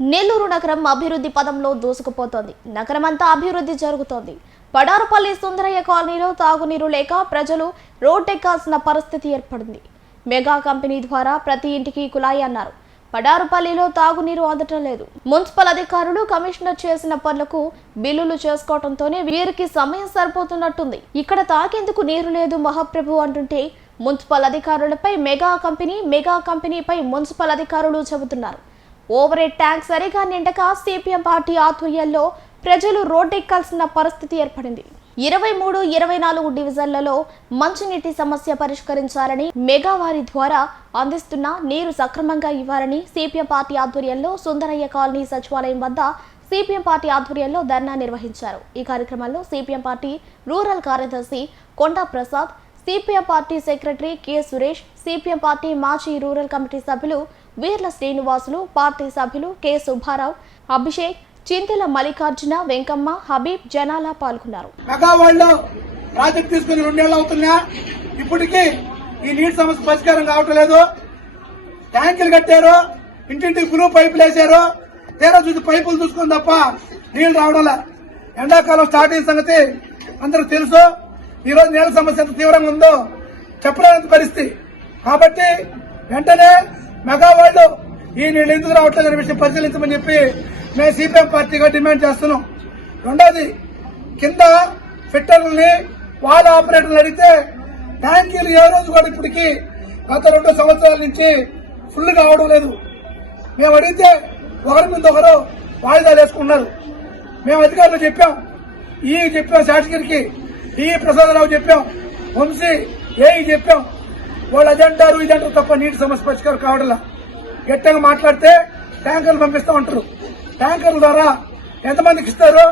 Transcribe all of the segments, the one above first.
నెల్లూరు నగరం అభివృద్ధి పదంలో దూసుకుపోతోంది. నగరమంతా అభివృద్ధి జరుగుతోంది. పడారుపల్లి సుందరయ్య కాలనీలో తాగునీరు లేక ప్రజలు రోడ్డెక్కాల్సిన పరిస్థితి ఏర్పడింది. మెగా కంపెనీ ద్వారా ప్రతి ఇంటికి కులాయి అన్నారు. పడారుపల్లిలో తాగునీరు అందటం లేదు. మున్సిపల్ అధికారులు కమిషనర్ చేసిన పనులకు బిల్లులు చేసుకోవడంతోనే వీరికి సమయం సరిపోతున్నట్టుంది. ఇక్కడ తాగేందుకు నీరు లేదు మహాప్రభు అంటుంటే మున్సిపల్ అధికారులపై మెగా కంపెనీ మెగా కంపెనీపై మున్సిపల్ అధికారులు చెబుతున్నారు. ఓవర్ హెడ్ ట్యాంక్ సరిగా నిండక సిపిఎం పార్టీ ఆధ్వర్యంలో ప్రజలు రోడ్డెక్కాల్సిన పరిస్థితి ఏర్పడింది. ఇరవై మూడు ఇరవై నాలుగు డివిజన్లలో మంచినీటి సమస్య పరిష్కరించాలని మెగావారి ద్వారా అందిస్తున్న నీరు సక్రమంగా ఇవ్వాలని సిపిఎం పార్టీ ఆధ్వర్యంలో సుందరయ్య కాలనీ సచివాలయం వద్ద సిపిఎం పార్టీ ఆధ్వర్యంలో ధర్నా నిర్వహించారు. ఈ కార్యక్రమంలో సిపిఎం పార్టీ రూరల్ కార్యదర్శి Konda Prasad CPM party secretary K Suresh CPM party మాజీ రూరల్ కమిటీ సభ్యులు వీర్ల శ్రీనివాసులు పార్టీ సభ్యులు కె. సుబ్బారావు అభిషేక్ చింతల మల్లికార్జున వెంకమ్మ హబీబ్ జనాల పాల్గొన్నారు. మెగా వాళ్ళు ప్రాజెక్ట్ తీసుకుని రెండేళ్ళు అవుతున్నా ఇప్పటికీ ఈ నీటి సమస్య పరిష్కారం కావటం లేదు. ట్యాంకులు కట్టారు ఇంటింటికి గురువు పైపులు వేశారు తీరా చూసి పైపులు చూసుకుని తప్ప నీళ్ళు రావడం ఎండాకాలం స్టార్ట్ అయిన సంగతి అందరూ తెలుసు. ఈ రోజు సమస్య ఎంత తీవ్రంగా ఉందో చెప్పలేని పరిస్థితి. కాబట్టి వెంటనే మెగా వాళ్ళు ఈ నీళ్ళు ఎందుకు రావట్లేదు అనే విషయం పరిశీలించమని చెప్పి మేము సిపిఎం పార్టీగా డిమాండ్ చేస్తున్నాం. రెండోది కింద ఫిట్టర్లని వాళ్ళ ఆపరేటర్లు అడిగితే ట్యాంకీలు ఏ రోజు కూడా ఇప్పటికి గత రెండు సంవత్సరాల నుంచి ఫుల్ కావడం లేదు. మేము అడిగితే ఒకరి మీద ఒకరు వాయిదాలు వేసుకున్నారు మేము అధికారులు చెప్పాం. ఈ చెప్పాం శాసగిరికి ఈ ప్రసాదరావు చెప్పాం. వంశీ ఏ చెప్పాం. వాళ్ళు అదంటారు ఇదంటారు తప్ప నీటి సమస్య పరిష్కారం కావడంలా. గట్టిగా మాట్లాడితే ట్యాంకర్లు పంపిస్తా ఉంటారు. ట్యాంకర్ల ద్వారా ఎంతమందికి ఇస్తారు?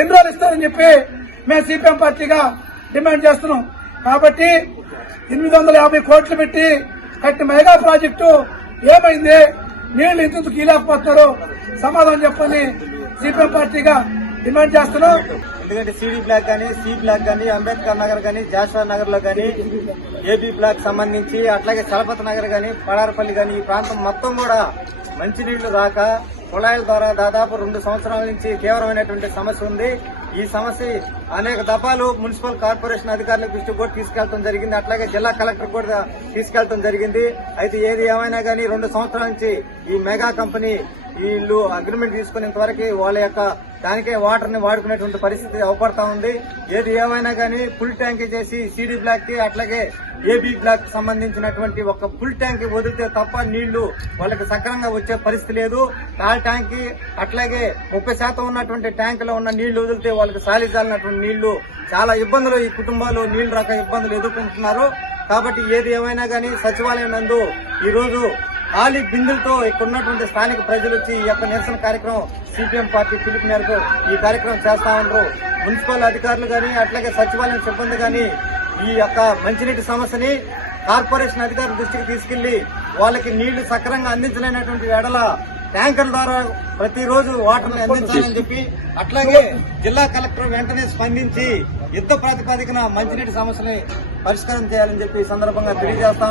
ఎన్ని రోజులు ఇస్తారని చెప్పి మేము సిపిఎం పార్టీగా డిమాండ్ చేస్తున్నాం. కాబట్టి ఎనిమిది వందల యాభై కోట్లు పెట్టి కట్టిన మెగా ప్రాజెక్టు ఏమైంది? నీళ్ళు ఎందుకు కీలేకపోతున్నారు సమాధానం చెప్పని సిపిఎం పార్టీగా డిమాండ్ చేస్తున్నాం. ఎందుకంటే సిడి బ్లాక్ కానీ సి బ్లాక్ కానీ అంబేద్కర్ నగర్ కానీ జాషువా నగర్లో కానీ ఏబీ బ్లాక్ సంబంధించి అట్లాగే చలపతి నగర్ కానీ పడారపల్లి కానీ ఈ ప్రాంతం మొత్తం కూడా మంచినీళ్ళు రాక కుళాయిల ద్వారా దాదాపు రెండు సంవత్సరాల నుంచి తీవ్రమైనటువంటి సమస్య ఉంది. ఈ సమస్య అనేక దఫాలు మున్సిపల్ కార్పొరేషన్ అధికారుల దృష్టికి కూడా తీసుకెళ్ళడం జరిగింది. అట్లాగే జిల్లా కలెక్టర్ కూడా తీసుకెళ్ళడం జరిగింది. అయితే ఏది ఏమైనా కానీ రెండు సంవత్సరాల నుంచి ఈ మెగా కంపెనీ వీళ్ళు అగ్రిమెంట్ తీసుకునేంత వరకు వాళ్ళ యొక్క దానికే వాటర్ని వాడుకునేటువంటి పరిస్థితి అవపడతా ఉంది. ఏది ఏమైనా కానీ ఫుల్ ట్యాంక్ చేసి సిడి బ్లాక్కి అట్లాగే ఏబీ బ్లాక్ సంబంధించినటువంటి ఒక ఫుల్ ట్యాంక్ వదిలితే తప్ప నీళ్ళు వాళ్ళకి సక్రమంగా వచ్చే పరిస్థితి లేదు. కాల్ ట్యాంక్ అట్లాగే ముప్పై శాతం ఉన్నటువంటి ట్యాంకులో ఉన్న నీళ్ళు వదిలితే వాళ్ళకి సాలిజాలినటువంటి నీళ్ళు చాలా ఇబ్బందులు. ఈ కుటుంబాలు నీళ్ళు రక ఇబ్బందులు ఎదుర్కొంటున్నారు. కాబట్టి ఏది ఏమైనా కానీ సచివాలయం నందు ఈ ఆలీ బిందులతో ఇక్కడ ఉన్నటువంటి స్థానిక ప్రజలు వచ్చి ఈ యొక్క నిరసన కార్యక్రమం సిపిఎం పార్టీ పిలుపు మేరకు ఈ కార్యక్రమం చేస్తా ఉన్నారు మున్సిపల్ అధికారులు కానీ అట్లాగే సచివాలయం సిబ్బంది కానీ ఈ యొక్క మంచినీటి సమస్యని కార్పొరేషన్ అధికారుల దృష్టికి తీసుకెళ్ళి వాళ్ళకి నీళ్ళు సక్రంగా అందించలేనటువంటి ఎడల ట్యాంకర్ ద్వారా ప్రతిరోజు వాటర్ని అందించాలని చెప్పి అట్లాగే జిల్లా కలెక్టర్ వెంటనే స్పందించి యుద్ధ ప్రాతిపదికన మంచినీటి సమస్యని పరిష్కారం చేయాలని చెప్పి ఈ సందర్భంగా తెలియజేస్తా